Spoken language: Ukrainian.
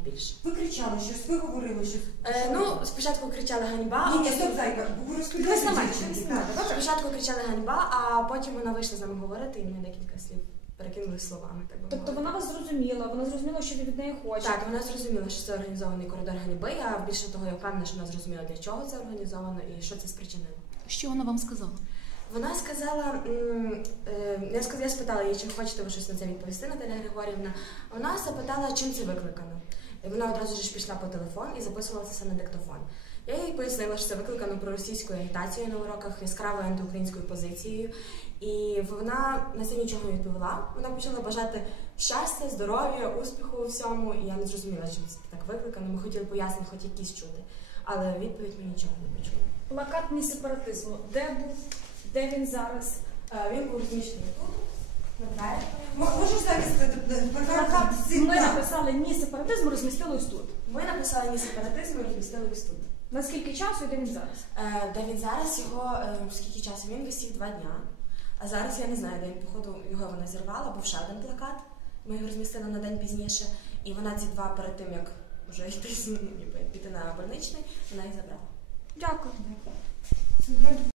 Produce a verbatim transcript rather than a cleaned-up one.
більше. Ви кричали щось, ви говорили щось? Е, ну, спочатку кричали ганьба. Ні, ні, стоп, зайка, розповідайте дівчинці. Спочатку кричали ганьба, а потім вона вийшла з нами говорити, і ми декілька слів перекинули словами. Так би Тобто мовити. вона вас зрозуміла, вона зрозуміла, що ви від неї хочете? Так, вона зрозуміла, що це організований коридор ганьби, а більше того, я впевнена, що вона зрозуміла, для чого це організовано і що це спричинило. Що вона вам сказала? Вона сказала, м, е, я, сказ- я спитала її, чи хочете ви щось на це відповісти, Наталя Григорівна. Вона запитала, чим це викликано. І вона одразу ж пішла по телефон і записувала це все на диктофон. Я їй пояснила, що це викликано проросійською агітацією на уроках, яскравою антиукраїнською позицією. І вона на це нічого не відповіла. Вона почала бажати щастя, здоров'я, успіху у всьому. І я не зрозуміла, чим це так викликано. Ми хотіли пояснити хоч якісь чути. Але відповідь ми нічого не почули. Плакат «Ні сепаратизму». Де був? Де він зараз? Він був розміщений тут. Можеш зараз плакат Ми написали «Ні сепаратизму», розмістили ось тут. Ми написали «Ні сепаратизму» і розмістили ось тут. На скільки часу і де він зараз? Е, де він зараз, його, е, скільки часу? Він висів два дня. А зараз я не знаю, де він, походу, його вона зірвала, був ще один плакат. Ми його розмістили на день пізніше. І вона ці два перед тим, як вже йти, ніби, піти на больничний, вона їх забрала. Дякую.